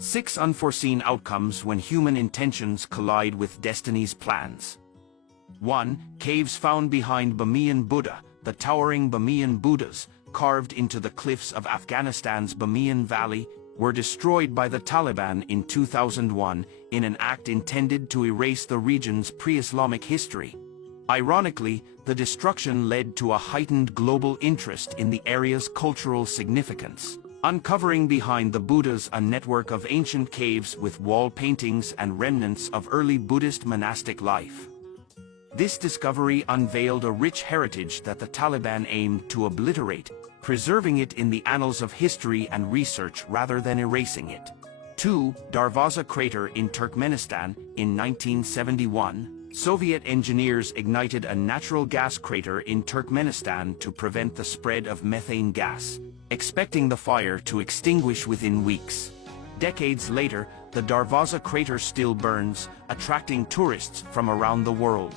6 unforeseen outcomes when human intentions collide with destiny's plans. 1. Caves found behind Bamiyan Buddha. The towering Bamiyan Buddhas, carved into the cliffs of Afghanistan's Bamiyan Valley, were destroyed by the Taliban in 2001 in an act intended to erase the region's pre-Islamic history. Ironically, the destruction led to a heightened global interest in the area's cultural significance, uncovering behind the Buddhas a network of ancient caves with wall paintings and remnants of early Buddhist monastic life. This discovery unveiled a rich heritage that the Taliban aimed to obliterate, preserving it in the annals of history and research rather than erasing it. 2. Darvaza crater in Turkmenistan. In 1971, Soviet engineers ignited a natural gas crater in Turkmenistan to prevent the spread of methane gas, expecting the fire to extinguish within weeks. Decades later, the Darvaza crater still burns, attracting tourists from around the world.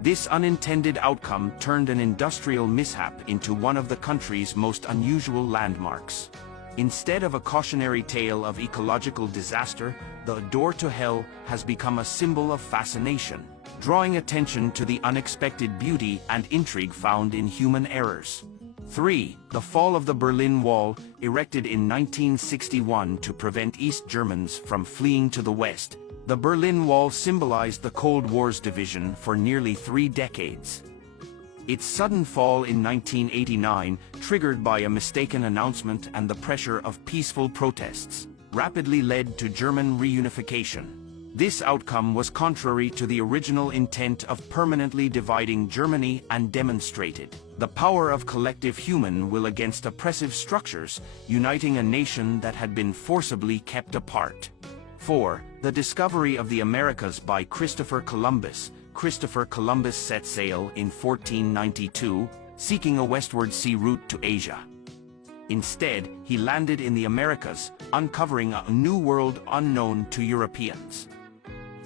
This unintended outcome turned an industrial mishap into one of the country's most unusual landmarks. Instead of a cautionary tale of ecological disaster, the door to hell has become a symbol of fascination, drawing attention to the unexpected beauty and intrigue found in human errors. 3. The fall of the Berlin Wall. Erected in 1961 to prevent East Germans from fleeing to the West, the Berlin Wall symbolized the Cold War's division for nearly 3 decades. Its sudden fall in 1989, triggered by a mistaken announcement and the pressure of peaceful protests, rapidly led to German reunification. This outcome was contrary to the original intent of permanently dividing Germany and demonstrated the power of collective human will against oppressive structures, uniting a nation that had been forcibly kept apart. 4. The discovery of the Americas by Christopher Columbus. Christopher Columbus set sail in 1492, seeking a westward sea route to Asia. Instead, he landed in the Americas, uncovering a new world unknown to Europeans.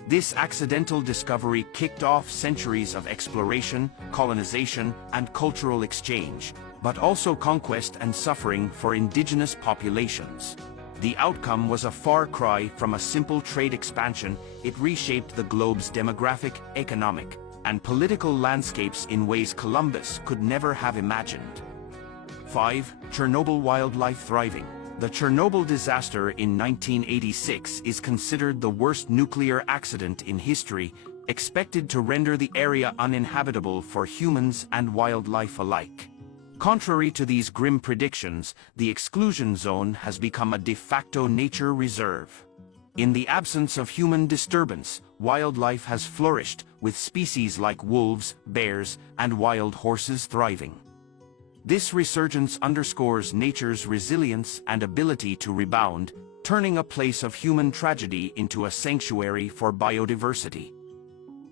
This accidental discovery kicked off centuries of exploration, colonization, and cultural exchange, but also conquest and suffering for indigenous populations. The outcome was a far cry from a simple trade expansion. It reshaped the globe's demographic, economic, and political landscapes in ways Columbus could never have imagined. 5. Chernobyl wildlife thriving. The Chernobyl disaster in 1986 is considered the worst nuclear accident in history, expected to render the area uninhabitable for humans and wildlife alike. Contrary to these grim predictions, the exclusion zone has become a de facto nature reserve. In the absence of human disturbance, wildlife has flourished, with species like wolves, bears, and wild horses thriving. This resurgence underscores nature's resilience and ability to rebound, turning a place of human tragedy into a sanctuary for biodiversity.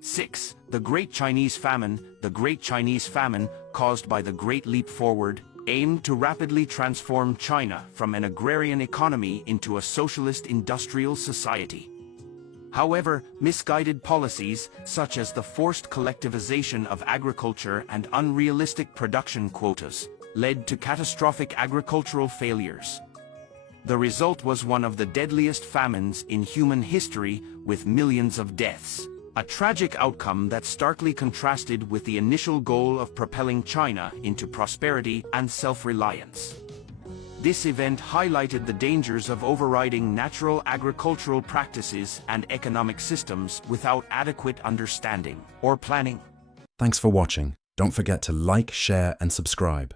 6. The Great Chinese Famine. The Great Chinese Famine, caused by the Great Leap Forward, aimed to rapidly transform China from an agrarian economy into a socialist industrial society. However, misguided policies, such as the forced collectivization of agriculture and unrealistic production quotas, led to catastrophic agricultural failures. The result was one of the deadliest famines in human history, with millions of deaths. A tragic outcome that starkly contrasted with the initial goal of propelling China into prosperity and self-reliance. This event highlighted the dangers of overriding natural agricultural practices and economic systems without adequate understanding or planning. Thanks for watching. Don't forget to like, share, and subscribe.